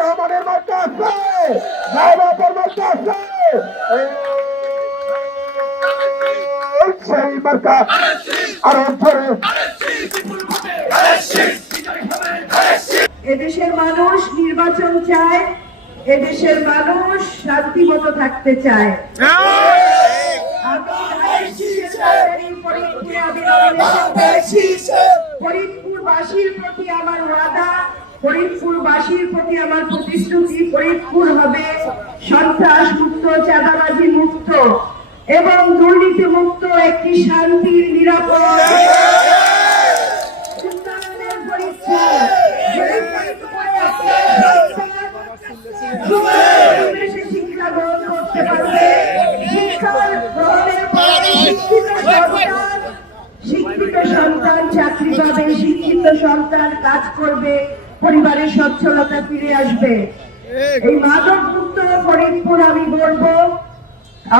রহমানের মার্কা আছে, নাইবাতের মার্কা আছে, সেই মার্কা আরো ধরে। এদেশের মানুষ নির্বাচন চায়, এদেশের মানুষ শান্তিমত থাকতে চায়। ফরিদপুরবাসীর প্রতি আমার ওয়াদা, ফরিদপুরবাসীর প্রতি আমার প্রতিশ্রুতি, ফরিদপুর হবে সন্ত্রাস মুক্ত, চাঁদাবাজি মুক্ত এবং দুর্নীতি মুক্ত একটি শান্তির নিরাপদ উন্নয়নের ফরিদপুর। শিক্ষা গ্রহণ করতে পারবে, শিক্ষিত সন্তান চাকরি পাবে, শিক্ষিত সন্তান কাজ করবে, পরিবারের সচ্ছলতা ফিরে আসবে। এই মাদক মুক্ত ফরিদপুর আমি বলবো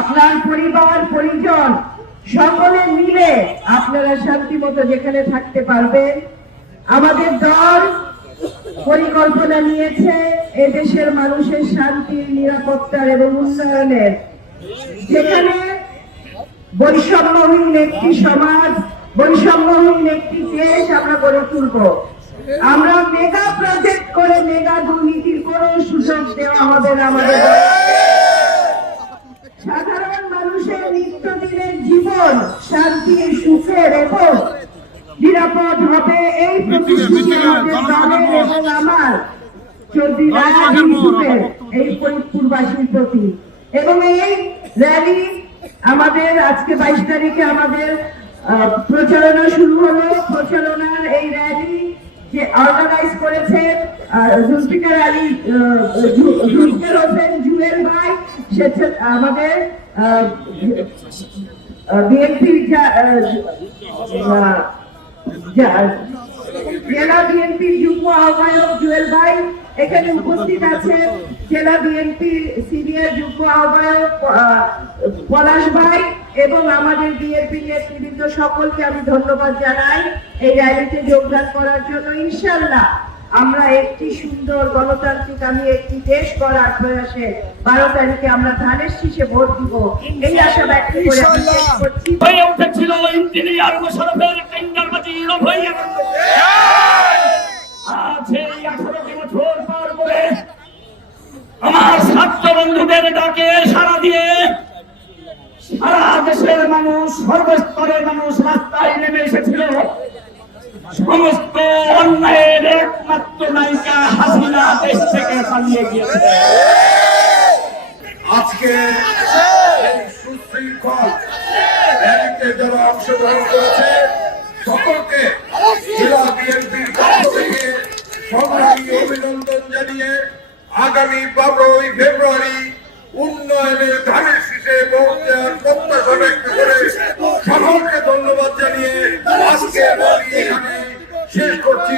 আপনার পরিবার পরিজন সকলে মিলে আপনারা শান্তিমতো যেখানে থাকতে পারবেন। আমাদের দল পরিকল্পনা নিয়েছে এদেশের মানুষের শান্তির, নিরাপত্তার এবং উন্নয়নের, যেখানে বৈষম্যহীন একটি সমাজ, বৈষম্যহীন একটি দেশ আমরা গড়ে তুলব। আমরা মেগা প্রজেক্ট করে মেগা দুর্নীতির কোন সুযোগ দেওয়া হবে না। আমাদের সাধারণ মানুষের নিত্যদিনের জীবন শান্তির, সুখের এবং নিরাপদ হবে এই প্রতিশ্রুতি আমাদের দলের এবং আমার চৌধুরী এই ফরিদপুরবাসীর প্রতি। এবং এই র্যালি আমাদের আজকে 22 তারিখে আমাদের প্রচারণা শুরু হলো। প্রচারণার এই র্যালি যে অর্গানাইজ করেছেন জুলফিকার আলী, জুলফিকার হোসেন জুয়েল ভাই, আমাদের বিএনপির জেলা বিএনপির যুগ্ম আহ্বায়ক জুয়েল ভাই এখানে উপস্থিত আছেন, জেলা বিএনপির সিনিয়র যুগ্ম আহ্বায়ক পলাশ ভাই এবং আমাদের বিএনপি নেতৃবৃন্দ সকলকে আমি ধন্যবাদ জানাই এই র্যালিতে যোগদান করার জন্য। ইনশাআল্লাহ আমরা একটি সুন্দর গণতান্ত্রিক আমি একটি দেশ গড়ার প্রয়াসে 12 তারিখে আমরা ধানের শীষে ভোট দিব এই আশা ব্যক্ত করে আমি শেষ করছি। হয়ে উঠেছিল ইঞ্জিনিয়ার মোশাররফের টেন্ডারবাজি হয়ে গেল। আজ এই 18 বছর পার করে আমার ছাত্র বন্ধুদের ডাকে সাড়া দিয়ে সারা দেশের মানুষ, সর্বস্তরের মানুষ রাস্তায় নেমে এসেছিল। সমস্ত অন্যায়ের একমাত্র নায়িকা হাসিনা দেশ থেকে পালিয়ে গিয়েছে। আজকে সুশৃঙ্খল র্যালিতে যারা অংশগ্রহণ করেছে সকলকে জেলা বিএনপির পক্ষ থেকে সংগ্রামী অভিনন্দন জানিয়ে আগামী 12 ফেব্রুয়ারি উন্নয়নের ধানের শীষে ভোট দেওয়ার প্রত্যাশা ব্যক্ত করে সকলকে ধন্যবাদ জানিয়ে আজকে এখানে শেষ করছি।